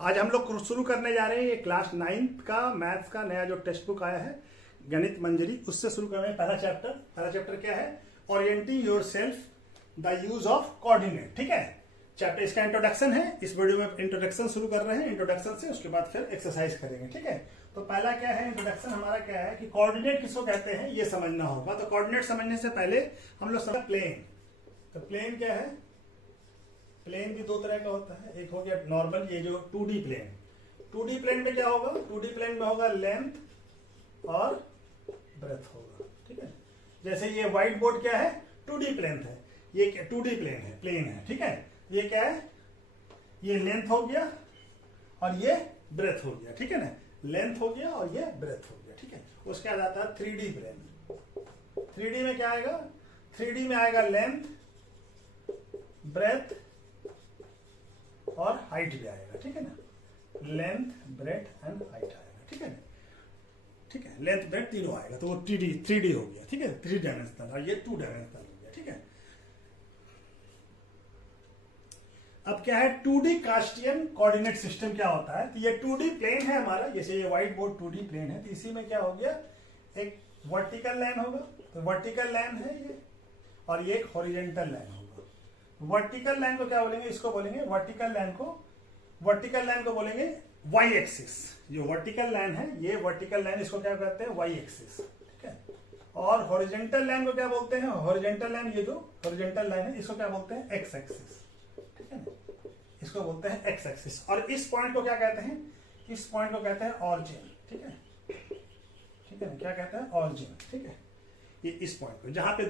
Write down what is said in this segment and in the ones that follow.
आज हम लोग शुरू करने जा रहे हैं ये क्लास 9th का मैथ्स का नया जो टेक्स्ट बुक आया है गणित मंजरी, उससे शुरू कर रहे हैं। पहला चैप्टर क्या है? Orienting yourself the use of coordinate. ठीक है, चैप्टर इसका इंट्रोडक्शन है। इस वीडियो में इंट्रोडक्शन शुरू कर रहे हैं, इंट्रोडक्शन से उसके बाद फिर एक्सरसाइज करेंगे। ठीक है, तो पहला क्या है, इंट्रोडक्शन हमारा क्या है कि कोऑर्डिनेट किसको कहते हैं ये समझना होगा। तो कोऑर्डिनेट समझने से पहले हम लोग समझ प्लेन। तो प्लेन क्या है? प्लेन भी दो तरह का होता है। एक हो गया नॉर्मल, ये जो 2D प्लेन। 2D प्लेन में क्या होगा? 2D प्लेन में होगा लेंथ और ब्रेथ होगा। ठीक है, जैसे ये व्हाइट बोर्ड क्या है? 2D प्लेन है, ये 2D प्लेन है। ठीक है, ये क्या है? ये लेंथ हो गया और ये ब्रेथ हो गया। ठीक है ना, लेंथ हो गया और ये ब्रेथ हो गया। ठीक है, उसके बाद आता है 3D प्लेन। 3D में क्या आएगा? 3D में आएगा लेंथ, ब्रेथ और हाइट भी आएगा। ठीक है ना, लेंथ, ब्रेथ एंड हाइट आएगा। ठीक है ना, ठीक है, लेंथ ब्रेथ तीनों आएगा, तो वो 3D हो गया। ठीक है, 3 डायमेंशनल, और ये 2 डायमेंशनल हो गया। ठीक है, अब क्या है 2D कार्टेशियन कोऑर्डिनेट सिस्टम क्या होता है? तो ये 2D प्लेन है हमारा, जैसे ये व्हाइट बोर्ड 2D प्लेन है, तो इसी में क्या हो गया, एक वर्टिकल लाइन होगा। तो वर्टिकल लाइन है ये, और ये एक हॉरिजॉन्टल लाइन होगा। वर्टिकल लाइन को क्या बोलेंगे? इसको बोलेंगे वर्टिकल लाइन को बोलेंगे वाई एक्सिस। जो वर्टिकल लाइन है, ये वर्टिकल लाइन, इसको क्या कहते हैं? Y axis. ठीक है, और हॉरिजॉन्टल लाइन को क्या बोलते हैं? हॉरिजॉन्टल लाइन, ये जो हॉरिजॉन्टल लाइन है, इसको क्या बोलते हैं? X axis. ठीक है ना, इसको बोलते हैं एक्स एक्सिस। और इस पॉइंट को क्या कहते हैं? इस पॉइंट को कहते हैं ऑरिजिन। ठीक है, ठीक है ना, क्या कहते हैं? ऑरिजिन। ठीक है, ये इस पॉइंट को, जहां पे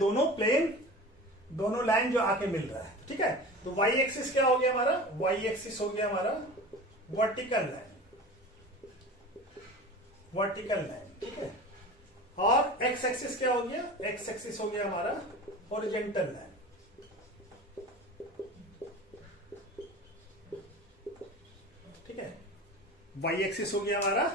दोनों लाइन जो आके मिल रहा है। ठीक है, तो वाई एक्सिस क्या हो गया हमारा? वाई एक्सिस हो गया हमारा वर्टिकल लाइन। ठीक है, और एक्स एक्सिस क्या हो गया? एक्स एक्सिस हो गया हमारा हॉरिजॉन्टल लाइन। ठीक है, वाई एक्सिस हो गया हमारा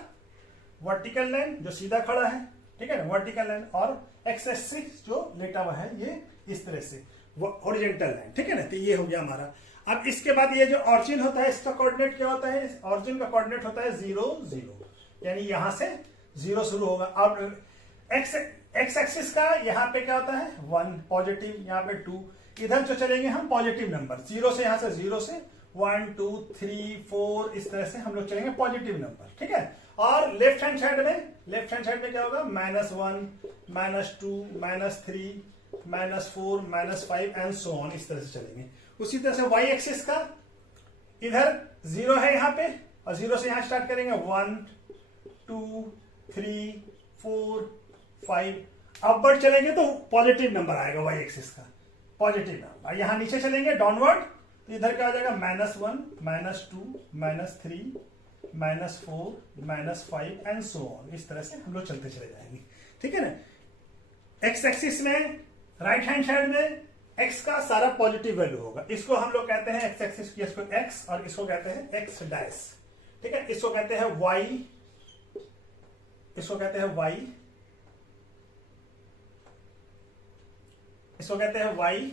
वर्टिकल लाइन जो सीधा खड़ा है। ठीक है ना, वर्टिकल लाइन, और एक्स एक्सिस जो लेटा हुआ है ये इस तरह से हॉरिजॉन्टल लाइन। ठीक है ना, तो ये हो गया हमारा। अब इसके बाद ये जो ऑरिजिन होता है, इसका कोऑर्डिनेट क्या होता है? ऑरिजिन का कोऑर्डिनेट होता है 0 0, यानी यहां से 0 शुरू होगा। अब एक्स एक्सिस का यहाँ पे क्या होता है? 1 पॉजिटिव, यहाँ पे 2। इधर जो चलेंगे हम पॉजिटिव नंबर, 0 से, यहां से 0 से 1 2 3 4, इस तरह से हम लोग चलेंगे पॉजिटिव नंबर। ठीक है, और लेफ्ट हैंड साइड में क्या होगा? -1 -2 -3 -4 -5 एंड सो ऑन, इस तरह से चलेंगे। उसी तरह से वाई एक्सिस का इधर 0 है यहाँ पे, और 0 से यहां स्टार्ट करेंगे 1 2 3 4 5, अपवर्ड चलेंगे तो पॉजिटिव नंबर आएगा वाई एक्सिस का, पॉजिटिव नंबर। यहां नीचे चलेंगे डाउनवर्ड, तो इधर क्या हो जाएगा? -1 -2 -3 -4 -5 एंड सो ऑन, इस तरह से हम लोग चलते चले जाएंगे। ठीक है ना, एक्स एक्सिस में राइट हैंड साइड में एक्स का सारा पॉजिटिव वैल्यू होगा। इसको हम लोग कहते हैं एक्स एक्सिस, इसको एक्स, और इसको कहते हैं एक्स डैश। ठीक है, इसको कहते हैं वाई, इसको कहते हैं वाई, इसको कहते हैं वाई,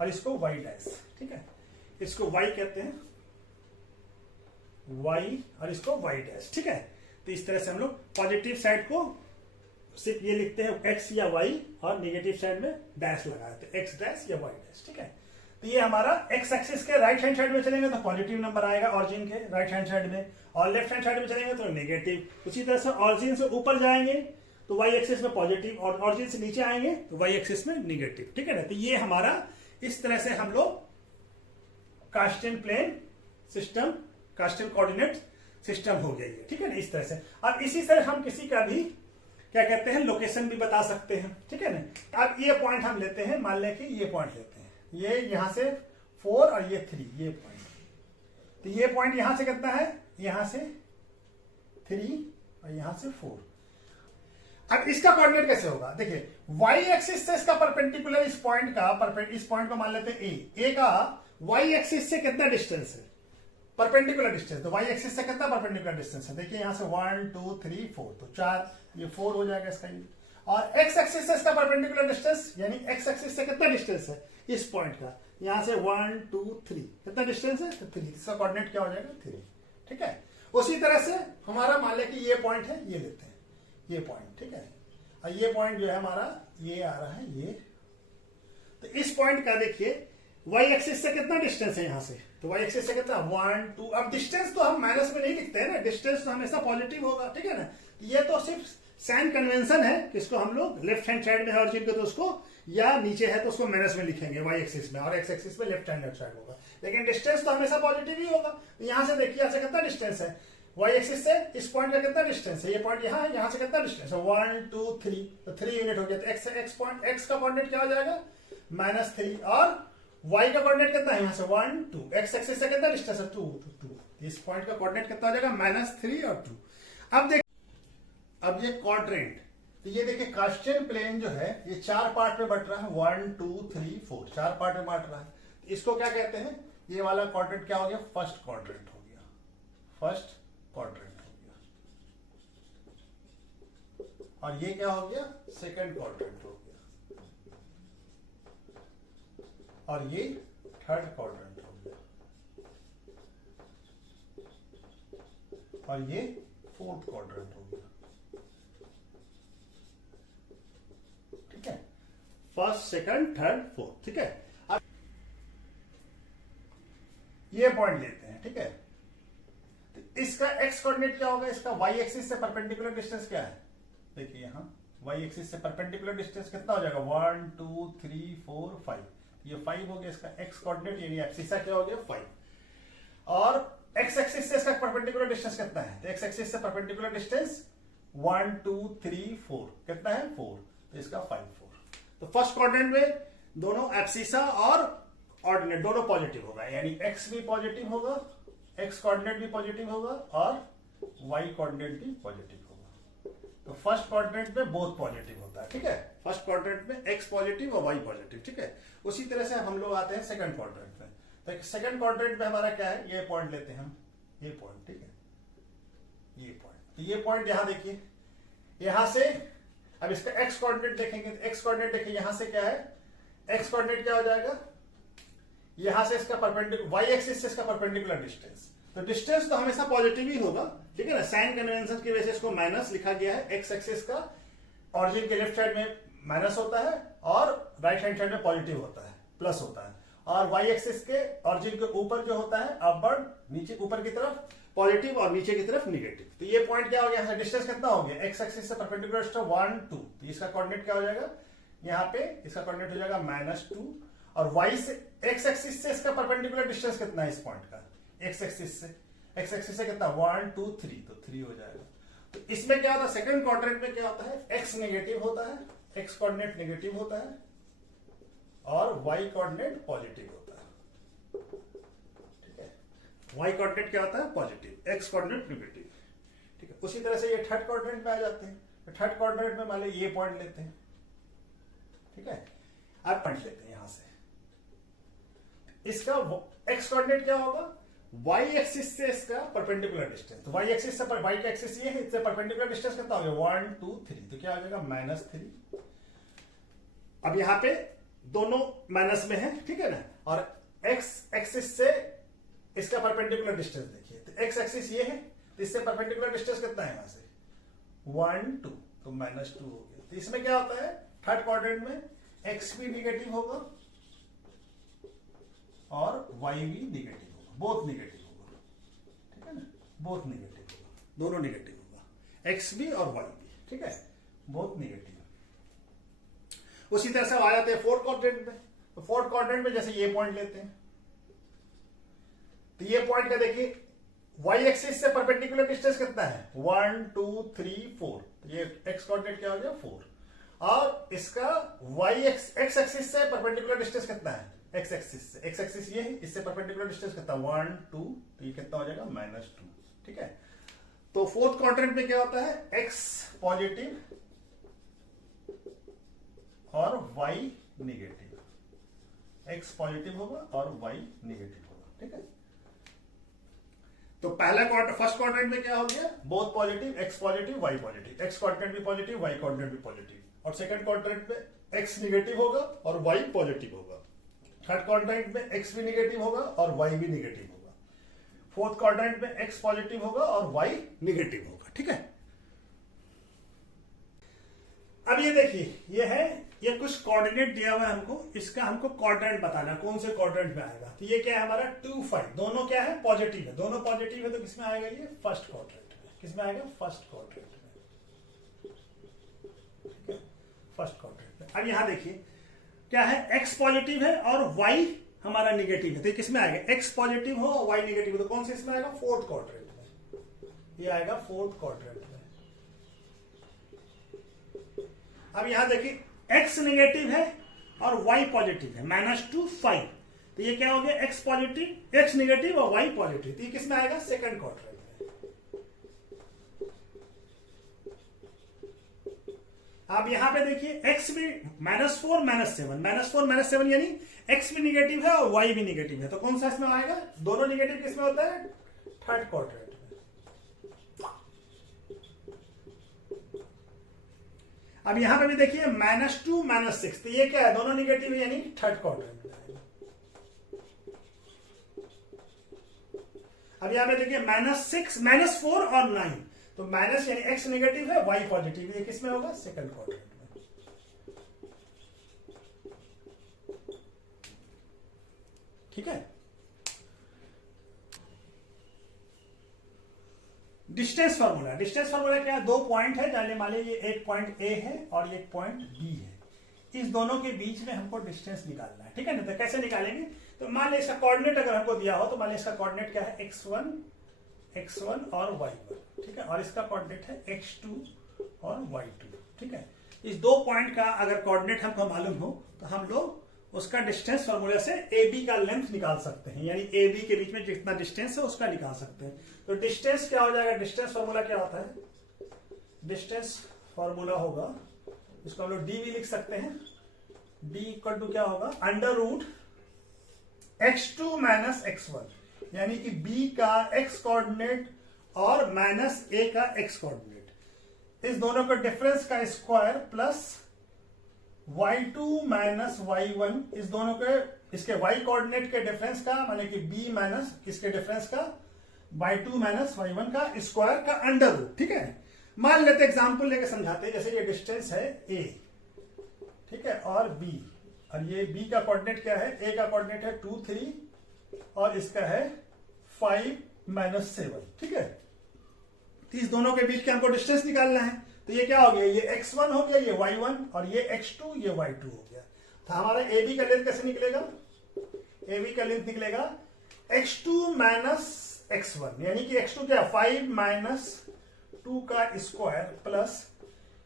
और इसको वाई डैश। ठीक है, इसको वाई कहते हैं, वाई, और इसको वाई डैश। ठीक है, तो इस तरह से हम लोग पॉजिटिव साइड को सिर्फ ये लिखते हैं एक्स या वाई, और नेगेटिव साइड में डैश लगाते हैं, एक्स डैश या वाई डैश। ठीक है, तो ये हमारा एक्स एक्सिस के राइट हैंड साइड में चलेंगे तो पॉजिटिव नंबर आएगा ऑरिजिन के राइट हैंड साइड में, और लेफ्ट हैंड साइड में चलेंगे तो नेगेटिव। उसी तरह से ऑरिजिन से ऊपर जाएंगे तो वाई एक्सिस में पॉजिटिव, और ऑरिजिन से नीचे आएंगे तो वाई एक्सिस में निगेटिव। ठीक है ना, तो ये हमारा इस तरह से हम लोग Cartesian plane system, Cartesian coordinate system हो गया ये। ठीक है ना, इस तरह से। अब इसी तरह हम किसी का भी क्या कहते हैं, लोकेशन भी बता सकते हैं। ठीक है ना, अब ये पॉइंट हम लेते हैं, मान लें कि ये पॉइंट लेते हैं, ये यहां से 4 और ये 3, ये पॉइंट। तो ये पॉइंट यहां से कितना है? यहां से 3 और यहां से 4। अब इसका कोऑर्डिनेट कैसे होगा? देखिए, वाई एक्सिस से इसका परपेंडिकुलर, इस पॉइंट को मान लेते हैं ए का वाई एक्सिस से कितना डिस्टेंस है? Perpendicular distance. तो वाई एक्सिस से कितना परपेंडिकुलर डिस्टेंस है? देखिए यहां से 1 2 3 4, तो 4, ये 4 हो जाएगा इसका। और एक्स एक्सिस से इसका परपेंडिकुलर डिस्टेंस, यानी एक्स एक्सिस से कितना डिस्टेंस है इस पॉइंट का? यहां से 1 2 3, कितना डिस्टेंस है? तो 3, इसका कोऑर्डिनेट क्या हो जाएगा? 3। ठीक है। उसी तरह से हमारा मान लिया कि ये पॉइंट है, ये लेते हैं ये पॉइंट, ठीक है। और ये पॉइंट जो है हमारा ये आ रहा है ये। तो इस पॉइंट का देखिए वाई एक्सिस से कितना डिस्टेंस है यहां से, तो वाई एक्सिस से कितना 1 2। अब डिस्टेंस तो हम माइनस में नहीं लिखते हैं ना, डिस्टेंस तो हमेशा पॉजिटिव होगा, ठीक है ना। ये तो सिर्फ साइन कन्वेंशन है कि इसको हम लोग लेफ्ट हैंड साइड में है ऑरिजिन के, तो उसको या नीचे है तो उसको माइनस में लिखेंगे वाई एक्सिस में, और एक्स एक्सिस में लेफ्ट हैंड साइड होगा। लेकिन डिस्टेंस तो हमेशा पॉजिटिव ही होगा। यहां से देखिए, यहां से कितना डिस्टेंस है वाई एक्सिस से, इस पॉइंट का कितना डिस्टेंस है, ये पॉइंट यहाँ है, यहाँ से कितना डिस्टेंस है 1 2 3, तो 3 यूनिट हो गया। तो एक्स का कोऑर्डिनेट क्या हो जाएगा -3, और y का कोऑर्डिनेट कितना है यहाँ से 1 2, एक्स एक्सिस से कितना डिस्टेंस है 2 2, इस पॉइंट का कोऑर्डिनेट कितना हो जाएगा -3 और 2। अब देखिए, अब ये क्वाड्रेंट, तो ये देखिए कार्टेशियन प्लेन जो है ये 4 पार्ट में बट रहा है, 1 2 3 4, 4 पार्ट में बांट रहा है। इसको क्या कहते हैं, ये वाला क्वाड्रेंट क्या हो गया, फर्स्ट क्वाड्रेंट हो गया, फर्स्ट क्वाड्रेंट हो गया। और ये क्या हो गया, सेकंड क्वाड्रेंट हो गया, और ये थर्ड क्वाड्रेंट हो गया, और ये फोर्थ क्वाड्रेंट हो गया, ठीक है। फर्स्ट सेकंड थर्ड फोर्थ, ठीक है। अब ये पॉइंट लेते हैं, ठीक है। तो इसका एक्स कोऑर्डिनेट क्या होगा, इसका वाई एक्सिस से परपेंडिकुलर डिस्टेंस क्या है, देखिए यहां वाई एक्सिस से परपेंडिकुलर डिस्टेंस कितना हो जाएगा 1 2 3 4 5, ये 5 हो गया इसका एक्स कोऑर्डिनेट, यानी एब्सिसा क्या हो गया 5। और एक्स एक्सिस से इसका परपेंडिकुलर डिस्टेंस कितना है, तो एक्स एक्सिस से परपेंडिकुलर डिस्टेंस 1 2 3 4 कितना है 4, तो इसका 5 4। तो फर्स्ट क्वाड्रेंट में दोनों एब्सिसा और ऑर्डिनेट दोनों पॉजिटिव होगा, यानी एक्स भी पॉजिटिव होगा, एक्स कोऑर्डिनेट भी पॉजिटिव होगा, और वाई कोऑर्डिनेट भी पॉजिटिव होगा। तो फर्स्ट क्वाड्रेंट में बोथ पॉजिटिव होता है, ठीक है। फर्स्ट क्वाड्रेंट में एक्स पॉजिटिव और वाई पॉजिटिव, ठीक है। उसी तरह से हम लोग आते हैं सेकंड क्वाड्रेंट में। तो सेकंड क्वाड्रेंट में हमारा क्या है, ये पॉइंट लेते हैं हम, ये पॉइंट, ठीक है, ये पॉइंट। तो ये पॉइंट यहां देखिए, यहां से अब इसका एक्स कोऑर्डिनेट देखेंगे, तो एक्स कोऑर्डिनेट देखिए यहां से क्या है, एक्स कोऑर्डिनेट क्या हो जाएगा, यहां से इसका परपेंडिकुलर वाई एक्सिस से इसका परपेंडिकुलर डिस्टेंस, तो डिस्टेंस तो हमेशा पॉजिटिव ही होगा, ठीक है ना। साइन कन्वेंशन की वजह से इसको माइनस लिखा गया है। एक्स एक्सिस का ऑरिजिन के लेफ्ट साइड में माइनस होता है और राइट हैंड साइड में पॉजिटिव होता है, प्लस होता है। और वाई एक्सिस के ऑरिजिन के ऊपर जो होता है अपवर्ड, नीचे ऊपर की तरफ पॉजिटिव और नीचे की तरफ निगेटिव। तो ये पॉइंट क्या हो गया, डिस्टेंस कितना हो गया, एक्स एक्सिस से परपेंडिकुलर 1 2, तो इसका कोऑर्डिनेट क्या हो जाएगा, यहाँ पे इसका कोऑर्डिनेट हो जाएगा -2, और वाई से एक्स एक्सिस से इसका परपेंडिकुलर डिस्टेंस कितना है इस पॉइंट का, एक्स एक्सिस से कितना 1 2 3, तो 3 हो जाएगा। तो इसमें क्या होता है, सेकंड क्वाड्रेंट में क्या होता है, एक्स नेगेटिव होता है, एक्स कोऑर्डिनेट नेगेटिव होता है, और वाई कोऑर्डिनेट पॉजिटिव होता है, ठीक है। वाई कोऑर्डिनेट क्या होता है पॉजिटिव, एक्स कोऑर्डिनेट नेगेटिव, ठीक है। उसी तरह से ये थर्ड क्वाड्रेंट में आ जाते हैं। तो थर्ड क्वाड्रेंट में मान लो ये पॉइंट लेते हैं, ठीक है। अब पॉइंट लेते हैं यहां से, इसका एक्स कोऑर्डिनेट क्या होगा, वाई एक्सिस से इसका परपेंडिकुलर डिस्टेंस, तो वाई एक्सिस से वाई का एक्सिस ये है, इससे परपेंडिकुलर डिस्टेंस कितना हो गया 1 2 3, तो क्या आ जाएगा -3। अब यहां पे दोनों माइनस में है, ठीक है ना। और एक्स एक्सिस से इसका परपेंडिकुलर डिस्टेंस देखिए, तो एक्स एक्सिस ये है, तो इससे परपेंडिकुलर डिस्टेंस कितना है यहां से 1 2, तो -2 हो गया। तो इसमें क्या होता है, थर्ड क्वाड्रेंट में एक्स भी निगेटिव होगा और वाई भी निगेटिव होगा, बोथ निगेटिव होगा, ठीक है ना, बोथ निगेटिव होगा, दोनों निगेटिव होगा, एक्स भी और वाई भी, ठीक है, बोथ निगेटिव। उसी तरह से आ जाते हैं फोर्थ क्वाड्रेंट में। तो फोर्थ क्वाड्रेंट में जैसे ये पॉइंट लेते हैं, तो ये पॉइंट का देखिए वाई एक्सिस से परपेंडिकुलर डिस्टेंस कितना है 1 2 3 4, ये एक्स कोऑर्डिनेट क्या हो गया 4, और इसका वाई एक्स एक्सिस से परपेंडिकुलर डिस्टेंस कितना है, एक्स एक्सिस से, एक्स एक्सिस ये है, इससे परपेंडिकुलर डिस्टेंस कितना 1 2, तो ये कितना हो जाएगा -2, ठीक है। तो फोर्थ क्वाड्रेंट में क्या होता है, एक्स पॉजिटिव और वाई निगेटिव, एक्स पॉजिटिव होगा और वाई निगेटिव होगा, ठीक है। तो पहला क्वाड्रेंट, फर्स्ट क्वाड्रेंट में क्या हो गया, both positive, X positive Y positive, X coordinate भी पॉजिटिव वाई कोऑर्डिनेट भी पॉजिटिव। और सेकंड क्वाड्रेंट में एक्स निगेटिव होगा और वाई पॉजिटिव होगा। थर्ड क्वाड्रेंट में एक्स भी निगेटिव होगा और वाई भी निगेटिव होगा। फोर्थ क्वाड्रेंट में x पॉजिटिव होगा और y निगेटिव होगा। ठीक है, अब ये देखिए, ये कुछ कोऑर्डिनेट दिया हुआ है हमको, इसका हमको क्वाड्रेंट बताना कौन से क्वाड्रेंट में आएगा। तो ये क्या है हमारा 2 5, दोनों क्या है पॉजिटिव है, दोनों पॉजिटिव है, तो किसमें आएगा ये फर्स्ट क्वाड्रेंट में। किसमें आएगा फर्स्ट क्वाड्रेंट में, फर्स्ट क्वाड्रेंट में। अब यहां देखिए क्या है, x पॉजिटिव है और y हमारा निगेटिव है, तो किसमें आएगा x पॉजिटिव हो और y निगेटिव हो, तो कौन से इसमें आएगा फोर्थ क्वाड्रेंट में, ये आएगा फोर्थ क्वाड्रेंट में। अब यहां देखिए x नेगेटिव है और y पॉजिटिव है, -2 5, तो ये क्या हो गया x पॉजिटिव, x नेगेटिव और y पॉजिटिव, तो ये किसमें आएगा सेकंड क्वाड्रेंट में। अब यहां पे देखिए x भी -4 -7, -4 यानी x भी निगेटिव है और y भी निगेटिव है, तो कौन सा इसमें आएगा, दोनों निगेटिव किसमें होता है थर्ड क्वाड्रेंट में। अब यहां पे भी देखिए -2 -6, तो ये क्या है दोनों निगेटिव यानी थर्ड क्वाड्रेंट में आएगा। अब यहां पे देखिए -6 -4 और 9, तो माइनस यानी x नेगेटिव है y पॉजिटिव, ये किसमें होगा सेकंड क्वाड्रेंट में। ठीक है, डिस्टेंस फार्मूला क्या है, दो पॉइंट है, जाने मान लीजिए एक पॉइंट A है और एक पॉइंट B है, इस दोनों के बीच में हमको डिस्टेंस निकालना है। ठीक है ना, तो कैसे निकालेंगे, तो मान लीजिए इसका कोऑर्डिनेट अगर हमको दिया हो, तो मान लीजिए इसका कोऑर्डिनेट क्या है x1 और y1, ठीक है, और इसका कोऑर्डिनेट है x2 और y2। ठीक है, इस दो पॉइंट का अगर कोऑर्डिनेट हमको मालूम हो तो हम लोग उसका डिस्टेंस फार्मूला से AB का लेंथ निकाल सकते हैं, यानी AB के बीच में जितना डिस्टेंस है उसका निकाल सकते हैं। तो डिस्टेंस क्या हो जाएगा, डिस्टेंस फार्मूला क्या होता है, डिस्टेंस फार्मूला होगा, इसको हम लोग D भी लिख सकते हैं, D इक्वल टू क्या होगा √x2 माइनस x1, यानी कि B का x कोऑर्डिनेट और माइनस A का x कोऑर्डिनेट, इस दोनों का डिफरेंस का square plus y2 minus y1, इस दोनों के इसके y कोऑर्डिनेट के डिफरेंस का माने कि b माइनस इसके डिफरेंस का y2 माइनस y1 का स्क्वायर का अंडर रूट। ठीक है, मान लेते एग्जांपल लेके समझाते हैं, जैसे ये डिस्टेंस है a, ठीक है, और b, और ये b का कोऑर्डिनेट क्या है, a का कोऑर्डिनेट है 2 3 और इसका है 5 माइनस 7। ठीक है, तो इस दोनों के बीच के हमको डिस्टेंस निकालना है, तो ये क्या हो गया, ये x1 हो गया, ये y1, और ये x2 ये y2 हो गया। तो हमारा AB का लेंथ कैसे निकलेगा, AB का लेंथ निकलेगा x2 माइनस x1, यानी कि x2 क्या 5 माइनस 2 का स्क्वायर प्लस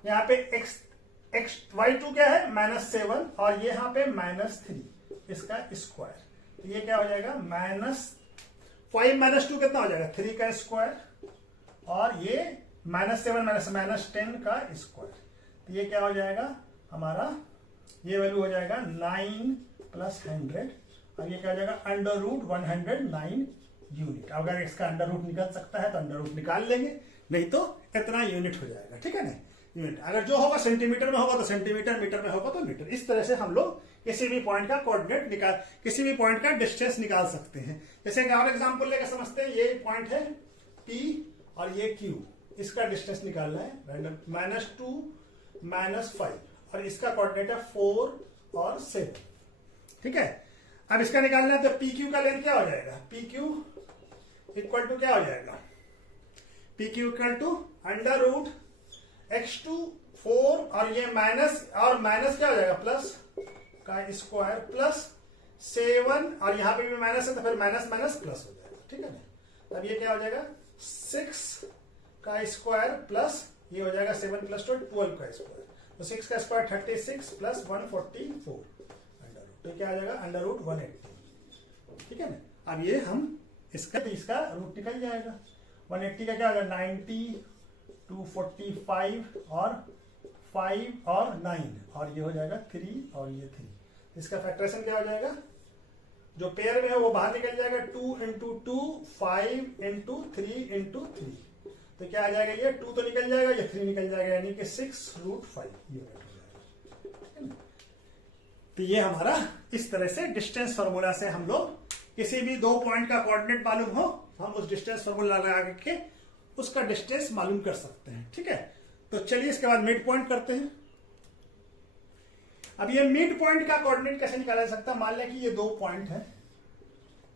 यहाँ पे y2 क्या है -7 और ये यहाँ पे -3 इसका स्क्वायर, तो ये क्या हो जाएगा -5 माइनस 2 कितना हो जाएगा 3 का स्क्वायर, और ये -7 माइनस 10 का स्क्वायर, तो ये क्या हो जाएगा हमारा, ये वैल्यू हो जाएगा 9 प्लस 100, और ये क्या हो जाएगा √109 यूनिट। अगर इसका अंडर रूट निकल सकता है तो अंडर रूट निकाल लेंगे, नहीं तो इतना यूनिट हो जाएगा। ठीक है ना, यूनिट अगर जो होगा सेंटीमीटर में होगा तो सेंटीमीटर, मीटर में होगा तो मीटर, इस तरह से हम लोग किसी भी पॉइंट का कोऑर्डिनेट निकाल, किसी भी पॉइंट का डिस्टेंस निकाल सकते हैं। जैसे और एग्जांपल लेकर समझते हैं, ये पॉइंट है P और ये Q, इसका डिस्टेंस निकालना है रैंडम, -2 -5 और इसका कोऑर्डिनेट है 4 और 7। ठीक है, अब इसका निकालना है तो PQ का लेंथ क्या हो जाएगा, PQ इक्वल टू क्या हो जाएगा, PQ इक्वल टू √x2 4 और ये माइनस, और माइनस क्या हो जाएगा प्लस का स्क्वायर प्लस 7, और यहां पे भी माइनस है तो फिर माइनस माइनस प्लस हो जाएगा। ठीक है ना, तब ये क्या हो जाएगा 6 का स्क्वायर प्लस ये हो जाएगा 7 प्लस 2 12 का स्क्वायर, तो 6 का स्क्वायर 36 प्लस 144 अंडर रूट, तो क्या आ जाएगा √180। ठीक है ना, अब ये हम इसका रूट निकल जाएगा, 180 का क्या होगा 90 245 और 5 और 9, और ये हो जाएगा 3 और ये 3, इसका फैक्टरेशन क्या हो जाएगा, जो पेयर में है वो बाहर निकल जाएगा 2 × 2 5 × 3 × 3, तो क्या आ जाएगा, ये 2 तो निकल जाएगा, ये 3 निकल जाएगा, यानी कि 6√5 यूनिट हो जाएगा। तो ये हमारा इस तरह से डिस्टेंस फार्मूला से हम लोग किसी भी दो पॉइंट का कोऑर्डिनेट मालूम हो तो हम उस डिस्टेंस फॉर्मूला लगा के उसका डिस्टेंस मालूम कर सकते हैं। ठीक है, तो चलिए इसके बाद मिड पॉइंट करते हैं। अब ये मिड पॉइंट का कोऑर्डिनेट कैसे निकाला जा सकता है? मान लिया कि ये दो पॉइंट है,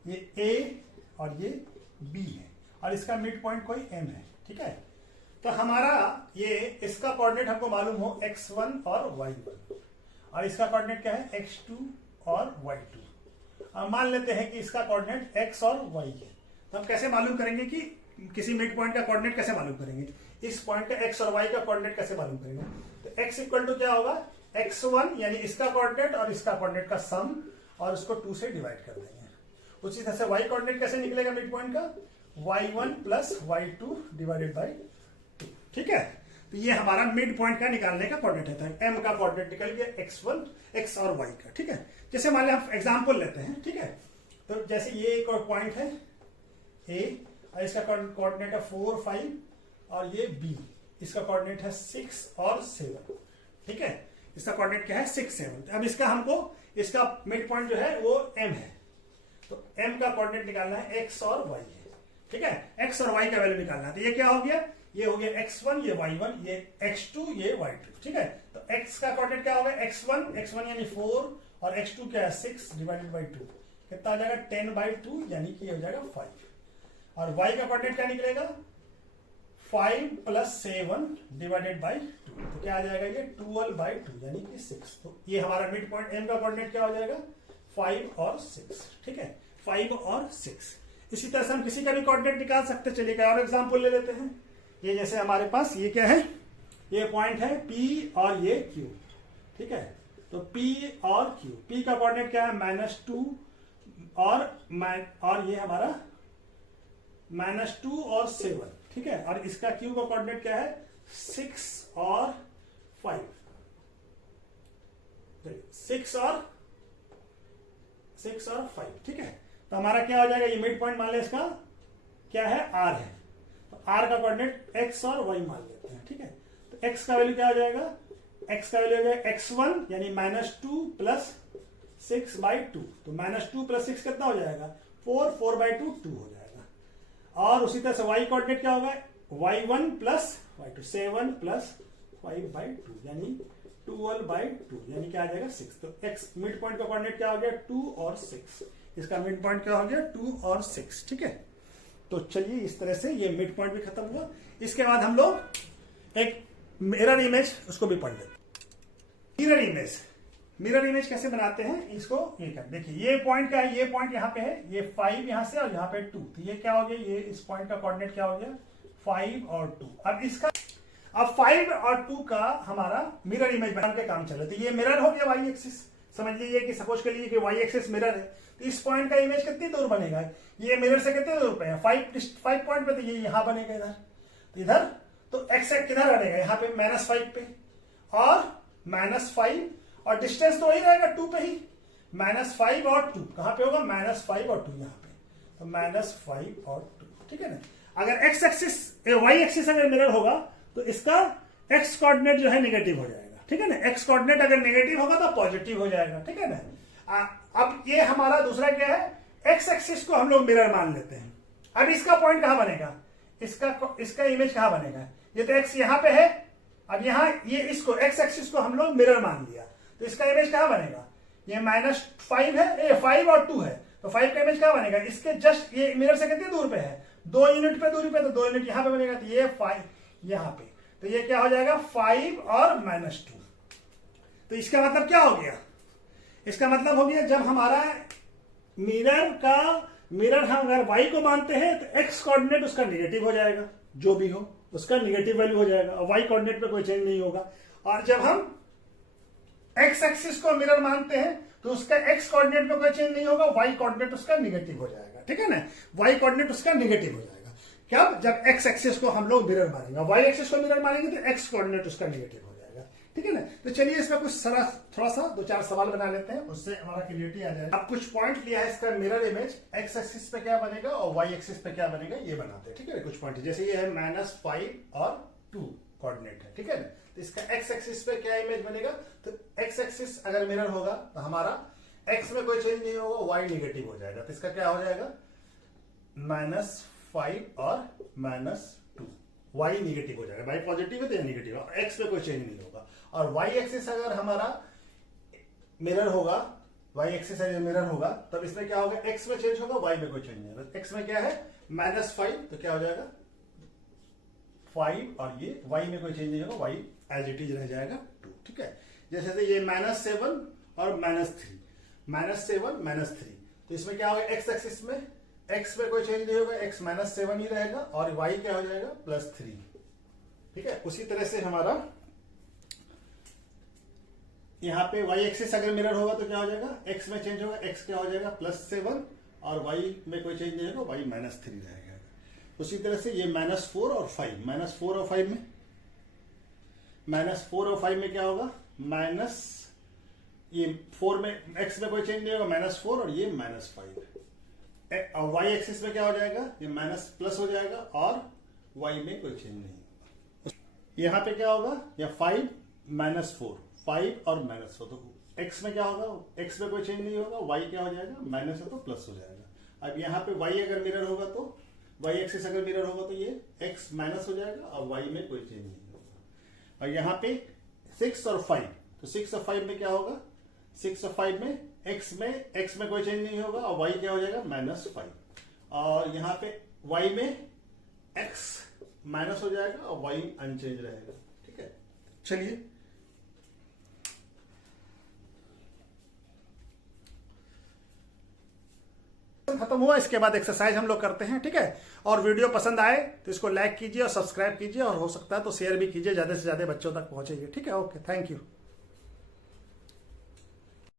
ये ए और ये बी है, और इसका मिड पॉइंट कोई एम है। ठीक है, तो हमारा ये इसका कोऑर्डिनेट हमको मालूम हो x1 और y1, और इसका कोऑर्डिनेट क्या है x2 और y2। अब मान लेते हैं कि इसका कोऑर्डिनेट x और y है, तो हम कैसे मालूम करेंगे कि किसी मिड पॉइंट का कोऑर्डिनेट कैसे मालूम करेंगे? इस पॉइंट का x और y का कोऑर्डिनेट कैसे मालूम करेंगे? तो x इक्वल टू क्या होगा? x1 यानी इसका कोऑर्डिनेट और इसका कोऑर्डिनेट का सम, और उसको 2 से डिवाइड कर देंगे। उसी तरह से y कोऑर्डिनेट कैसे निकलेगा मिड पॉइंट का? y1 plus y2 divided by 2। ठीक है, तो ये हमारा मिड पॉइंट का निकालने का कोऑर्डिनेट है। m का कोऑर्डिनेट निकल गया x1, x और y का। ठीक है, जैसे मान लिया हम एग्जांपल लेते हैं। ठीक है, तो जैसे ये एक और पॉइंट है a, और इसका कोऑर्डिनेट है 4, 5, और ये b, इसका कोऑर्डिनेट है 6 और 7। ठीक है, इसका कोऑर्डिनेट क्या है? 6, 7। अब इसका हमको इसका मिड पॉइंट जो है वो m है, तो m का कोऑर्डिनेट निकालना है x और y है। ठीक है, x और y का वैल्यू निकालना है। तो ये क्या हो गया? ये हो गया x1, ये y1, ये x2, ये y2। ठीक है, तो x का कोऑर्डिनेट क्या होगा? x1 यानी 4, और x2 क्या है? 6 डिवाइडेड बाई 2, कितना आ जाएगा? 10/2, यानी कि ये हो जाएगा 5। और y का कोऑर्डिनेट क्या निकलेगा? 5 प्लस 7 डिवाइडेड बाई 2, तो क्या आ जाएगा? ये 12/2, यानी कि 6। तो ये हमारा मिड पॉइंट m का कोऑर्डिनेट क्या हो जाएगा? 5 और 6। ठीक है, 5 और 6। इसी तरह से हम किसी का भी कोऑर्डिनेट निकाल सकते हैं। चलिए एक और एग्जांपल ले लेते हैं। ये जैसे हमारे पास ये क्या है? ये पॉइंट है P और ये Q। ठीक है, तो P और Q, P का कोऑर्डिनेट क्या है? -2, और ये हमारा -2 और 7। ठीक है, और इसका Q का कोऑर्डिनेट क्या है? 6 और 5। 6 और 5। ठीक है, तो हमारा क्या हो जाएगा? ये मिड पॉइंट मान लें, इसका क्या है? R है, तो R का कोऑर्डिनेट x और y मान लेते हैं। ठीक है, तो x का वैल्यू क्या हो जाएगा? x का वैल्यू हो जाएगा x1 यानी -2 प्लस 6/2, तो -2 प्लस 6 कितना हो जाएगा? 4, 4/2 2 हो जाएगा। और उसी तरह से y कोऑर्डिनेट क्या होगा? y1 प्लस y2, 7 प्लस 5/2, यानी 12/2, यानी क्या आ जाएगा? 6। तो x मिड पॉइंट का कोऑर्डिनेट क्या हो गया? 2 और 6। इसका मिड पॉइंट क्या हो गया? 2 और 6। ठीक है, तो चलिए इस तरह से ये मिड पॉइंट भी खत्म हुआ। इसके बाद हम लोग एक मिरर इमेज उसको भी पढ़ लेते। मिरर इमेज कैसे बनाते हैं इसको ये कर देखिए। ये पॉइंट क्या है? ये पॉइंट यहाँ पे है, ये 5 यहां से, और यहाँ पे 2, तो ये क्या हो गया? ये इस पॉइंट का कोऑर्डिनेट क्या हो गया? 5 और 2। अब 5 और 2 का हमारा मिरर इमेज बना के काम चले, तो ये मिरर हो गया वाई एक्सिस। समझ लीजिए कि सपोज के लिए कि वाई एक्सिस मिरर है, तो इस पॉइंट का इमेज कितनी दूर बनेगा? ये मिरर से कितने दूर पे है? 5 पॉइंट पे, तो ये यहां बनेगा इधर, तो इधर, तो एक्स किधर बनेगा? यहाँ पे -5 पे, और -5, और डिस्टेंस तो वही रहेगा 2 पे ही। -5 और 2 कहां पे होगा? -5 और 2 यहाँ पे, तो -5 और 2। ठीक है ना, अगर एक्स एक्सिस वाई एक्सिस अगर मिरर होगा तो इसका एक्स कोऑर्डिनेट जो है नेगेटिव हो जाएगा। ठीक है ना, एक्स कोऑर्डिनेट अगर नेगेटिव होगा तो पॉजिटिव हो जाएगा। ठीक है ना, अब ये हमारा दूसरा क्या है? एक्स एक्सिस को हम लोग मिरर मान लेते हैं। अब इसका पॉइंट कहां बनेगा? इसका इमेज कहां बनेगा? ये तो एक्स यहां पे है, अब यहां ये इसको एक्स एक्सिस को हम लोग मिरर मान लिया, तो इसका इमेज कहां बनेगा? ये -5 है, 5 और 2 है, तो 5 का इमेज कहां बनेगा? इसके जस्ट ये मिरर से कितनी दूर पे है? 2 यूनिट पे दूरी पे, तो 2 यूनिट यहां पे बनेगा, तो ये 5 यहां पे, तो ये क्या हो जाएगा? 5 और -2। तो इसका मतलब क्या हो गया? इसका मतलब हो गया जब हमारा मिरर हम अगर y को मानते हैं तो x कोऑर्डिनेट उसका नेगेटिव हो जाएगा, जो भी हो उसका नेगेटिव वैल्यू हो जाएगा, और y कोऑर्डिनेट पे कोई चेंज नहीं होगा। और जब हम x एक्सिस को मिरर मानते हैं तो उसका x कोऑर्डिनेट पे कोई चेंज नहीं होगा, y कोऑर्डिनेट उसका नेगेटिव हो जाएगा। ठीक है ना, y कोऑर्डिनेट उसका नेगेटिव हो जाएगा। क्या? जब x एक्सिस को हम लोग मिरर मानेंगे, y एक्सिस को मिरर मानेंगे तो x कोऑर्डिनेट उसका नेगेटिव हो जाएगा। ठीक है ना, तो चलिए इसका कुछ थोड़ा सा 2-4 सवाल बना लेते हैं, उससे हमारा क्लियरिटी आ जाएगा। अब कुछ पॉइंट लिया है इसका मिरर इमेज, x एक्सिस पे क्या बनेगा और y एक्सिस पे क्या बनेगा ये बनाते हैं। ठीक है, कुछ पॉइंट जैसे ये है -5 और 2 कोऑर्डिनेट है। ठीक है ना, तो इसका x एक्सिस पे क्या इमेज बनेगा? तो x एक्सिस अगर मिरर होगा तो हमारा x में कोई चेंज नहीं होगा, y नेगेटिव हो जाएगा, तो इसका क्या हो जाएगा? 5 और -2। y निगेटिव हो जाएगा, y पॉजिटिव है तो ये निगेटिव है, और x पे कोई चेंज नहीं होगा। और y एक्सिस अगर हमारा मिरर होगा, y एक्सिस अगर मिरर होगा तब इसमें क्या होगा, x में चेंज होगा, y में कोई चेंज नहीं होगा। x में क्या है -5, तो क्या हो जाएगा 5, और ये y में कोई चेंज नहीं होगा, y एज इट इज रह जाएगा 2। ठीक है, जैसे ये -7 और -3, -7 -3, तो इसमें क्या होगा, x एक्सिस में x में कोई चेंज नहीं होगा, x -7 ही रहेगा, और y क्या हो जाएगा +3। ठीक है, उसी तरह से हमारा यहाँ पे y एक्सिस अगर मिरर होगा तो क्या हो जाएगा, x में चेंज होगा, x क्या हो जाएगा +7, और y में कोई चेंज नहीं होगा, y -3 रहेगा। उसी तरह से ये -4 और 5, -4 और 5 में, -4 और 5 में क्या होगा, ये 4 में x में कोई चेंज नहीं होगा, -4, और ये -5, और y एक्सिस में क्या हो जाएगा, ये प्लस हो जाएगा, और y में कोई चेंज नहीं होगा। यहाँ पे क्या होगा, या 5 -4, 5 और -4, तो x में क्या होगा, x में कोई चेंज नहीं होगा, y क्या हो जाएगा, माइनस है तो प्लस हो जाएगा। अब यहाँ पे y अगर मिरर होगा तो y एक्सिस अगर मिरर होगा तो ये x माइनस हो जाएगा, और y में कोई चेंज नहीं होगा। और यहाँ पे 6 और 5, तो 6 और 5 में क्या होगा, 6 और 5 में x में कोई चेंज नहीं होगा, और y क्या हो जाएगा -5, और यहाँ पे y में x माइनस हो जाएगा, और y अनचेंज रहेगा। ठीक है, चलिए खत्म हुआ। इसके बाद एक्सरसाइज हम लोग करते हैं। ठीक है, और वीडियो पसंद आए तो इसको लाइक कीजिए और सब्सक्राइब कीजिए, और हो सकता है तो शेयर भी कीजिए, ज्यादा से ज्यादा बच्चों तक पहुंचेगी। ठीक है, ओके, थैंक यू।